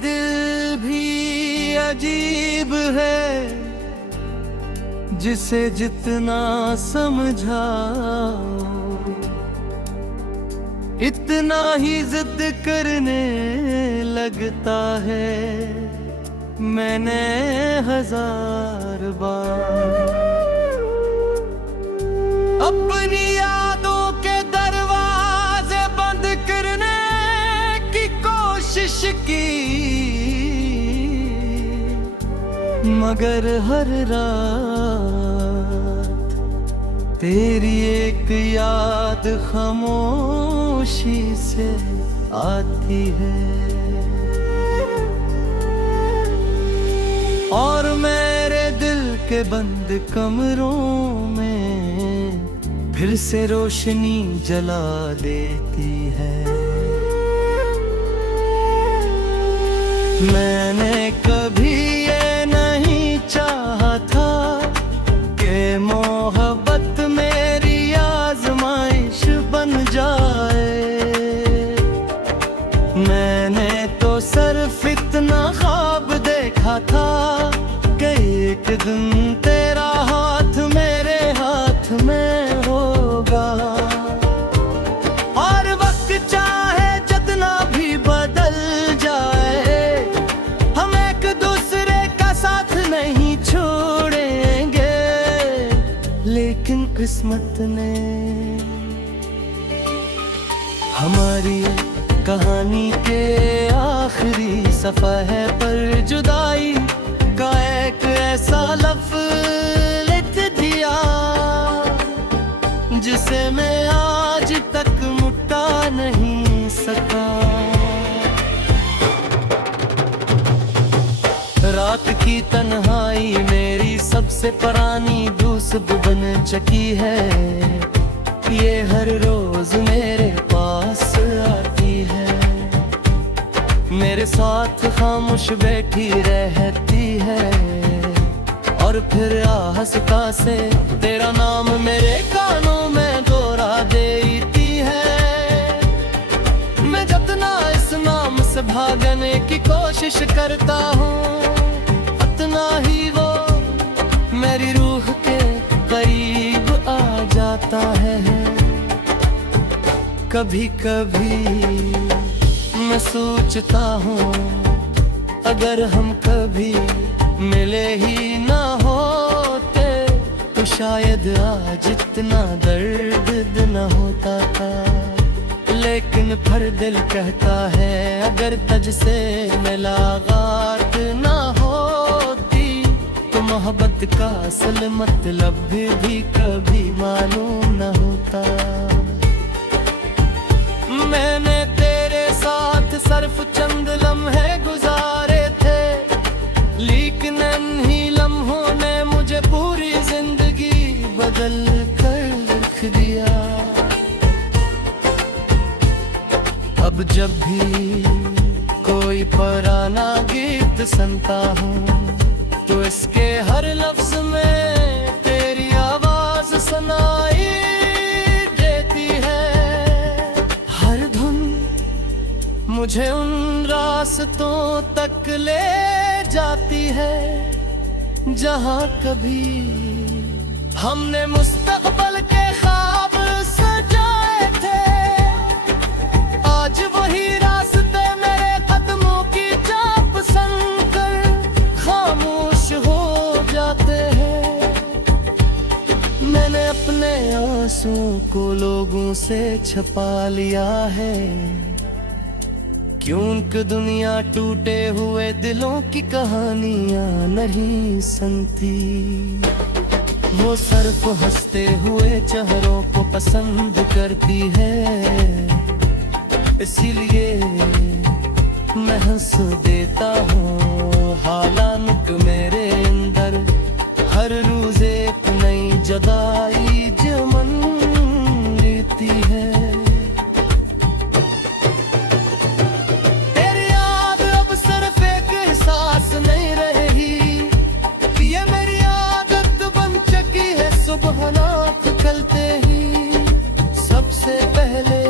दिल भी अजीब है, जिसे जितना समझाओ इतना ही जिद करने लगता है। मैंने 1000 बार अपनी यादों के दरवाजे बंद करने की कोशिश की, मगर हर रात तेरी एक याद खामोशी से आती है। और मेरे दिल के बंद कमरों में फिर से रोशनी जला देती है। मैंने कभी ये नहीं चाहा था कि मोहब्बत मेरी आजमाइश बन जाए। मैंने तो सिर्फ इतना ख्वाब देखा था कि एक दिन तेरा हाथ मेरे हाथ में होगा। और वक्त चाहे जितना भी बदल जाए, हम एक दूसरे का साथ नहीं छोड़ेंगे। लेकिन किस्मत ने हमारी कहानी के आखिरी सफ़हे पर जुदाई का एक ऐसा लफ्ज़ लिख दिया, जिसे मैं आज तक मिटा नहीं सका। रात की तन्हाई मेरी सबसे पुरानी दोस्त बन चुकी है। ये हर रोज मेरे पास आती है, मेरे साथ खामोश बैठी रहती है, और फिर आहिस्ता से तेरा नाम मेरे कानों में दोहरा देती है। मैं जितना इस नाम से भागने की कोशिश करता हूँ, उतना ही वो मेरी रूह के करीब आ जाता है। कभी कभी मैं सोचता हूँ, अगर हम कभी मिले ही ना होते तो शायद आज इतना दर्द न होता था। लेकिन फिर दिल कहता है, अगर तुझसे मुलाकात ना होती तो मोहब्बत का असल मतलब भी कभी मालूम न होता। मैंने तेरे साथ सिर्फ चंद लम्हे गुजारे थे, लेकिन इन्हीं लम्हों ने मुझे पूरी जिंदगी बदल कर रख दिया। अब जब भी कोई पुराना गीत सुनता हूँ तो इसके हर लफ्ज में तेरी आवाज सुनाई देती है। हर धुन मुझे उन रास्तों तक ले जाती है जहाँ कभी हमने मुस्तकबल के ख्वाब सजाए थे। आज वही रास्ते मेरे कदमों की चाप सुनकर खामोश हो जाते हैं। मैंने अपने आंसुओं को लोगों से छुपा लिया है, क्योंकि दुनिया टूटे हुए दिलों की कहानियां नहीं सुनती। वो सिर्फ हंसते हुए चेहरों को पसंद करती है। इसीलिए मैं हंस देता हूँ, हालांकि मेरे अंदर हर रोज एक नई जुदाई जमन लेती है। तेरी याद अब सिर्फ एक एहसास नहीं रही, ये मेरी आदत बन चुकी है। सुबह आँख खुलते ही सबसे पहले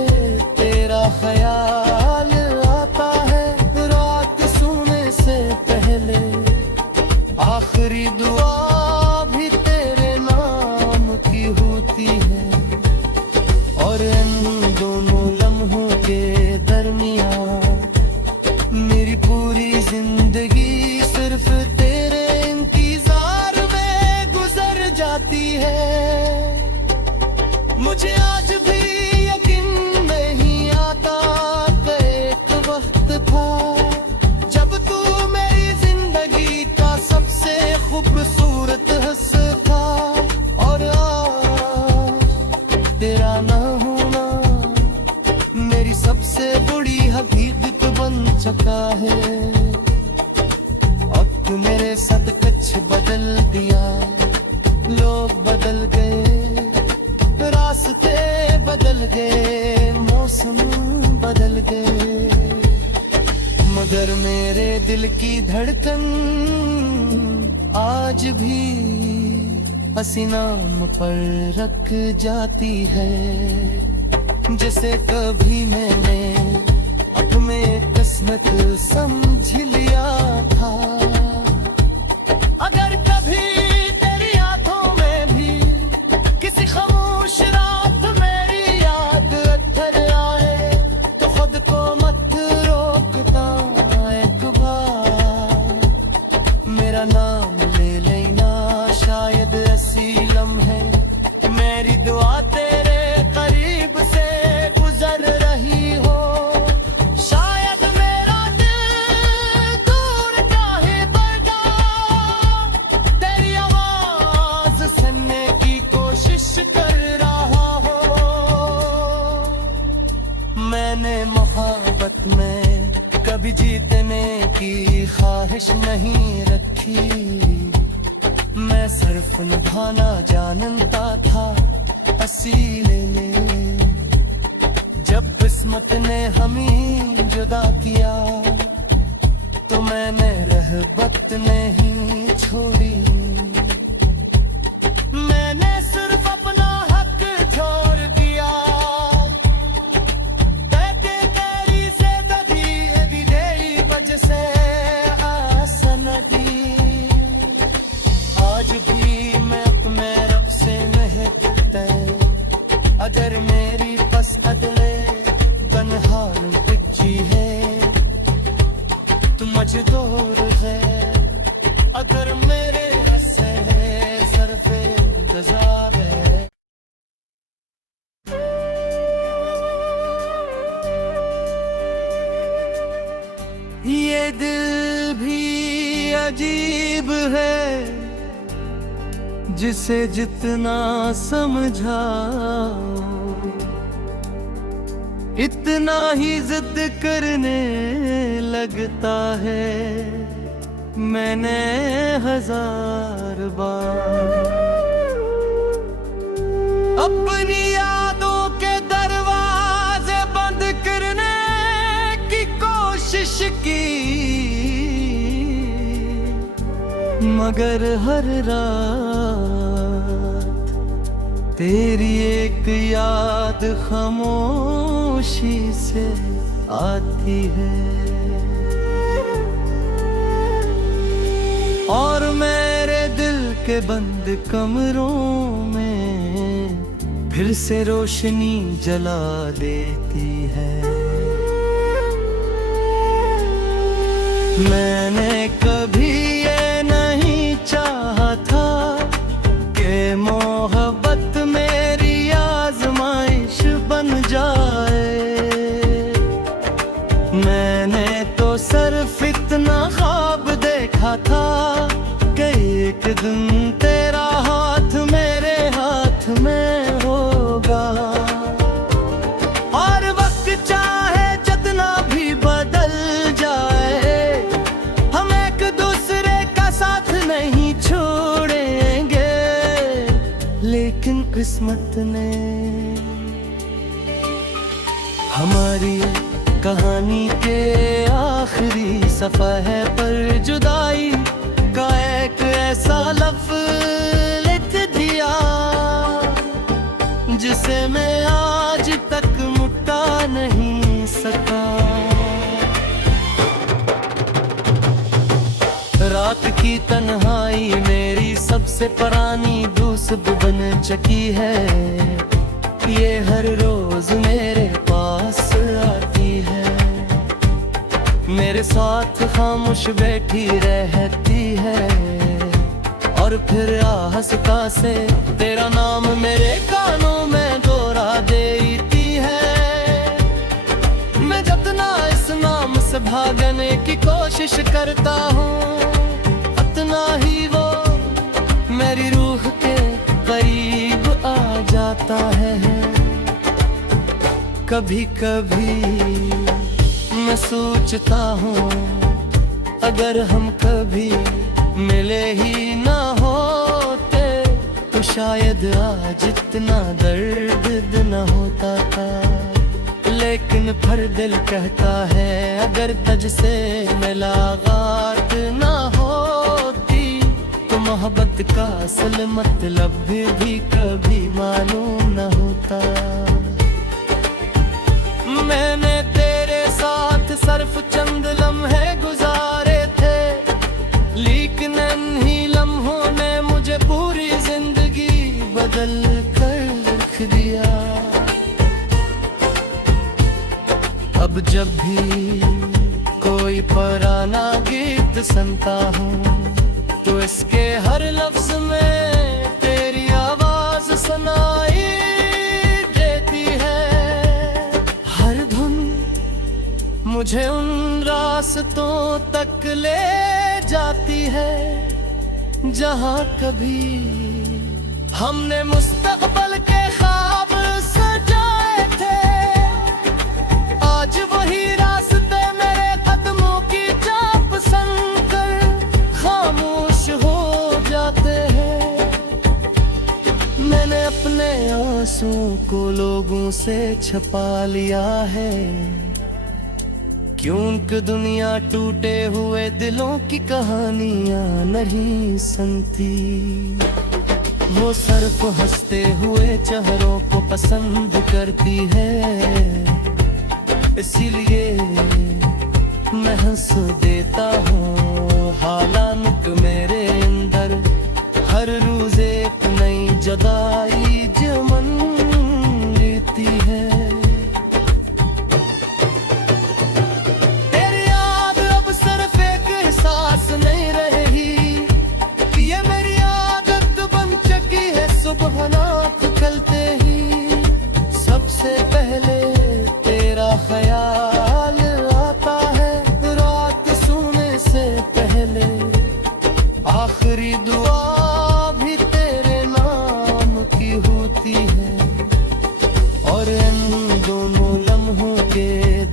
तेरा ख्याल आता है। रात सो मुझे आज भी यकीन नहीं आता कि एक वक्त था जब तू मेरी जिंदगी का सबसे खूबसूरत हिस्सा था, और आज तेरा ना होना मेरी सबसे बड़ी हकीकत बन चुका है। अब तू मेरे साथ कुछ बदल दिया, लोग बदल गए, रास्ते बदल गए, मौसम बदल गए, मगर मेरे दिल की धड़कन आज भी पसीनाम पर रख जाती है, जिसे कभी मैंने अपने किस्मत समझ लिया था। अगर कभी तेरी आंखों में भी किसी खामोश रात मेरी याद अत्थर आए, तो खुद को मत रोकता, एक बार मेरा नाम ले लेना, शायद ऐसी लम्हे मेरी दुआ तेरे करीब से गुजर रही हो। शायद मेरा दिल दूर काहे बढ़ा, तेरी आवाज सुनने की कोशिश कर रहा हो। मैंने मोहब्बत में कभी जीतने की ख्वाहिश नहीं रखी, मैं सिर्फ निभाना जानता था असीले ले। जब किस्मत ने हमें जुदा किया तो मैंने रहबत नहीं छोड़ी, मैंने सिर्फ अपना हक छोड़ दिया। कहते तेरी ज़िंदगी दी गई वजह से आसन दी, आज भी मैं अपने रब से महकते, अगर मेरी बस अदले बनहार बिजी है, तू मजदूर है, अगर मेरे हंसे सरफे गुजार है। ये दिल भी अजीब है, जिसे जितना समझाओ इतना ही जिद करने लगता है। मैंने 1000 बार अपनी यादों के दरवाजे बंद करने की कोशिश की, मगर हर रात तेरी एक याद खामोशी से आती है, और मेरे दिल के बंद कमरों में फिर से रोशनी जला देती है। मैंने कभी ये नहीं चाहा था कि मोहब्बत मेरी आजमाइश बन जाए, मैंने तो सिर्फ इतना ख्वाब देखा था कि एक दिन तेरा हाथ मेरे हाथ में होगा, और वक्त चाहे जितना भी बदल जाए, हम एक दूसरे का साथ नहीं छोड़ेंगे। लेकिन किस्मत ने हमारी कहानी के आखिरी सफ़हे पर जुदाई का एक ऐसा लफ्ज़ लिख दिया, जिसे मैं आज तक मिटा नहीं सका। रात की तन्हाई मेरी सबसे पुरानी दोस्त बन चुकी है, ये हर रोज मेरे पास आती है, मेरे साथ खामोश बैठी रहती है, और फिर आहिस्ता से तेरा नाम मेरे कानों में कोशिश करता हूँ उतना ही वो मेरी रूह के करीब आ जाता है। कभी कभी मैं सोचता हूँ अगर हम कभी मिले ही ना होते तो शायद आज इतना दर्द न होता था। लेकिन फिर दिल कहता है अगर तुझसे मुलाकात ना होती तो मोहब्बत का असल मतलब भी कभी मालूम न होता। मैंने तेरे साथ सिर्फ चंद लम्हे गुजारे थे, लेकिन इन्हीं लम्हों ने मुझे पूरी जिंदगी बदल कर रख दिया। अब जब भी कोई पुराना गीत सुनता हूँ तो इसके हर लफ्ज में तेरी आवाज सुनाई देती है। हर धुन मुझे उन रास्तों तक ले जाती है जहाँ कभी हमने मुस्तकबल के ख्वाब सजाए थे। आज वही रास्ते मेरे कदमों की चाप सुनकर खामोश हो जाते हैं। मैंने अपने आंसुओं को लोगों से छुपा लिया है, क्यों कि दुनिया टूटे हुए दिलों की कहानियां नहीं सुनती। वो सिर्फ हंसते हुए चेहरों को पसंद करती है, इसीलिए मैं हंस देता हूँ। हालांकि मेरे अंदर हर रोज एक नई जुदाई जमन लेती है। तेरी याद अब सिर्फ एक एहसास नहीं रही, ये मेरी आदत बन चुकी है। सुबह आँख खुलते ही सबसे पहले तेरा ख्याल आता है, रात सोने से पहले आखिरी दुआ भी तेरे नाम की होती है। और इन दोनों लम्हों के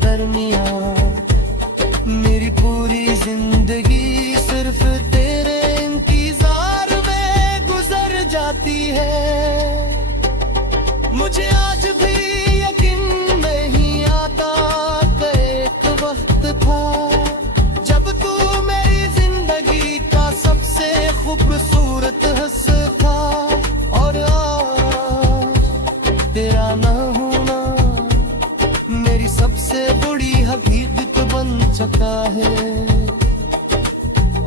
दरमियान मेरी पूरी जिंदगी सिर्फ तेरे इंतजार में गुजर जाती है। मुझे आज भी यकीन नहीं आता कि एक वक्त था जब तू मेरी जिंदगी का सबसे खूबसूरत हिस्सा था। और आज तेरा ना होना मेरी सबसे बड़ी हकीकत बन चुका है।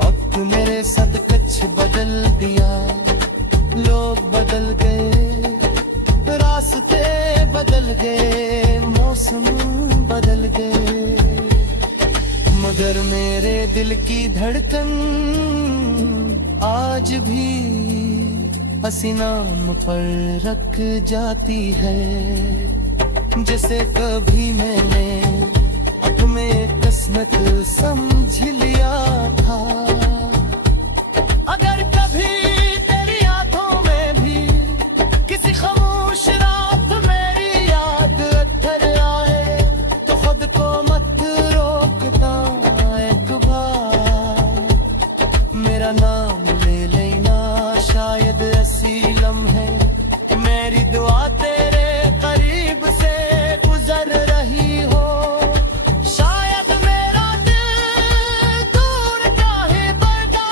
अब तू मेरे साथ कुछ बदल दिया, लोग बदल गए, रास्ते बदल गए, मौसम बदल गए, मगर मेरे दिल की धड़कन आज भी हसी नाम पर रख जाती है। जिसे कभी मैंने अपने किस्मत समझ लिया था। अगर कभी तेरी यादों में भी किसी खामोश रात मेरी याद अत्थर आए तो खुद को मत रोकना, एक बार मेरा नाम ले लेना। शायद ऐसी लम्हे मेरी दुआ तेरे करीब से गुजर रही हो। शायद मेरा दिल दूर काहे बढ़ा,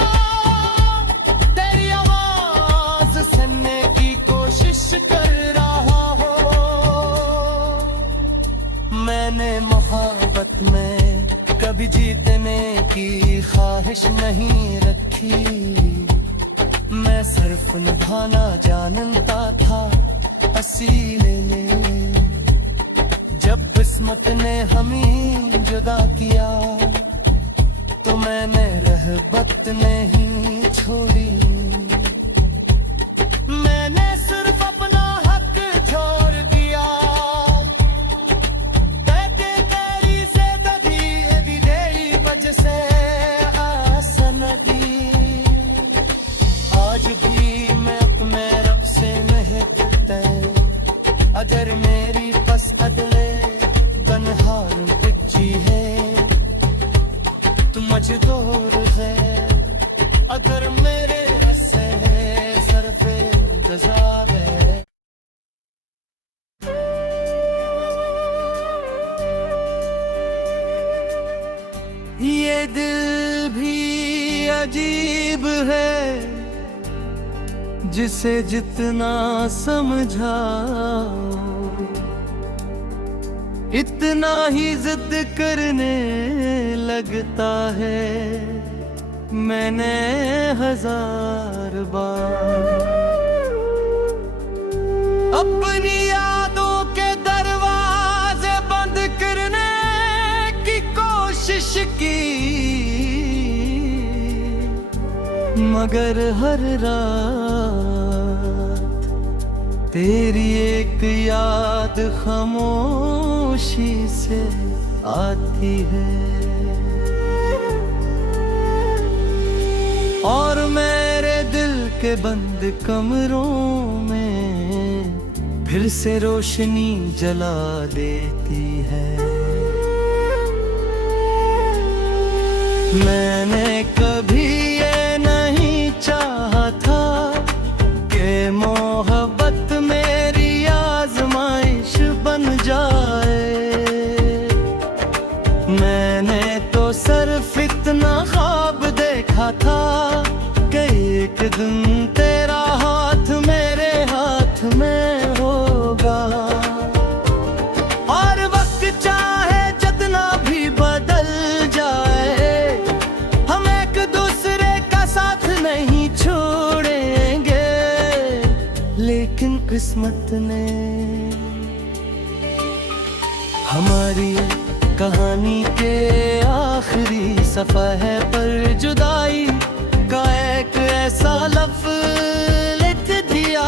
तेरी आवाज सुनने की कोशिश कर रहा हो। मैंने मोहब्बत में कभी जीतने की ख्वाहिश नहीं रखी, मैं सिर्फ निभाना जानता था इसीलिए। जब किस्मत ने हमें जुदा किया तो मैंने रहबत नहीं छोड़ी। मैंने सिर्फ अपना हक छोड़ दिया, कहते तेरी से दधी दी वजह से अगर मेरी पस अगले तन्हार पिच्ची है तू मजदूर है अगर मेरे हंसे सर पे गज़ाब है। ये दिल भी अजीब है जिसे जितना समझाओ इतना ही जिद करने लगता है। मैंने 1000 बार अपनी यादों के दरवाजे बंद करने की कोशिश की मगर हर रात तेरी एक याद खामोशी से आती है और मेरे दिल के बंद कमरों में फिर से रोशनी जला देती है। मैंने कभी ये नहीं चाहा था कि मोहब्बत मेरी आजमाइश बन जाए। मैंने तो सिर्फ इतना ख्वाब देखा था कि एक दिन तेरा हाथ मेरे हाथ में होगा और वक्त चाहे जितना भी बदल जाए हम एक दूसरे का साथ नहीं छोड़ेंगे। लेकिन किस्मत ने हमारी कहानी के आखिरी सफ़हे पर जुदाई का एक ऐसा लफ्ज़ लिख दिया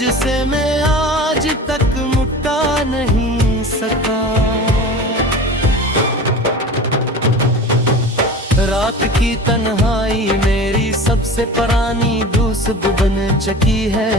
जिसे मैं आज तक मिटा नहीं सका। रात की तन्हाई मेरी सबसे पुरानी दोस्त बन चुकी है।